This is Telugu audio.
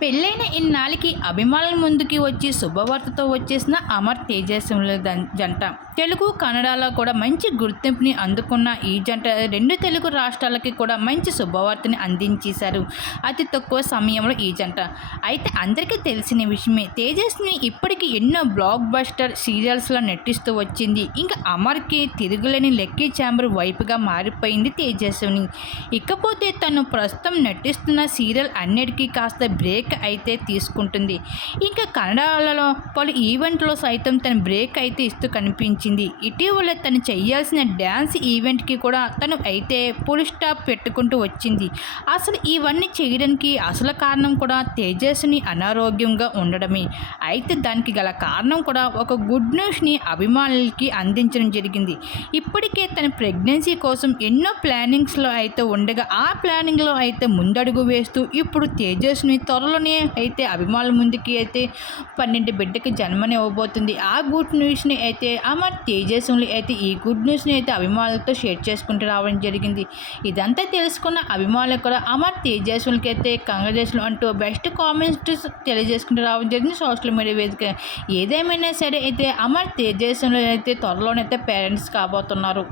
పెళ్ళైన ఇన్నాళ్ళకి అభిమానుల ముందుకి వచ్చి శుభవార్తతో వచ్చేసిన అమర్ తేజస్సుల జంట. తెలుగు కన్నడలో కూడా మంచి గుర్తింపుని అందుకున్న ఈ జంట రెండు తెలుగు రాష్ట్రాలకి కూడా మంచి శుభవార్తని అందించేశారు. అతి తక్కువ సమయంలో ఈ జంట. అయితే అందరికీ తెలిసిన విషయమే తేజస్ని ఇప్పటికీ ఎన్నో బ్లాక్ బస్టర్ సీరియల్స్లో నటిస్తూ వచ్చింది. ఇంకా అమర్కి తిరుగులేని లెక్కీ చాంబర్ వైపుగా మారిపోయింది తేజస్విని ఇకపోతే తను ప్రస్తుతం నటిస్తున్న సీరియల్ అన్నిటికీ కాస్త బ్రేక్ అయితే తీసుకుంటుంది. ఇంకా కన్నడలలో పలు ఈవెంట్లో సైతం తన బ్రేక్ అయితే ఇస్తూ కనిపించింది. ఇటీవల తను చేయాల్సిన డ్యాన్స్ ఈవెంట్కి కూడా తను అయితే పులి స్టాప్ పెట్టుకుంటూ వచ్చింది. అసలు ఇవన్నీ చేయడానికి అసలు కారణం కూడా తేజస్విని అనారోగ్యంగా ఉండడమే. అయితే దానికి గల కారణం కూడా ఒక గుడ్ న్యూస్ని అభిమానులకి అందించడం జరిగింది. ఇప్పటికే తన ప్రెగ్నెన్సీ కోసం ఎన్నో ప్లానింగ్స్లో అయితే ఉండగా ఆ ప్లానింగ్లో అయితే ముందడుగు వేస్తూ ఇప్పుడు తేజస్ని త్వరలోనే అయితే అభిమానుల ముందుకి అయితే పన్నెండు బిడ్డకి జన్మని ఇవ్వబోతుంది. ఆ గుడ్ న్యూస్ని అయితే అమర్ తేజస్ని అయితే ఈ గుడ్ న్యూస్ని అయితే అభిమానులతో షేర్ చేసుకుంటూ రావడం జరిగింది. ఇదంతా తెలుసుకున్న అభిమానులు కూడా అమర్ తేజస్వులకి అయితే కంగ్రాచులేషన్ అంటూ బెస్ట్ కామెంట్స్ తెలియజేసుకుంటూ రావడం జరిగింది సోషల్ మీడియా వేదిక. ఏదేమైనా సరే అయితే అమర్ తేజస్వులు అయితే త్వరలోనైతే పేరెంట్స్ కాబోతున్నారు.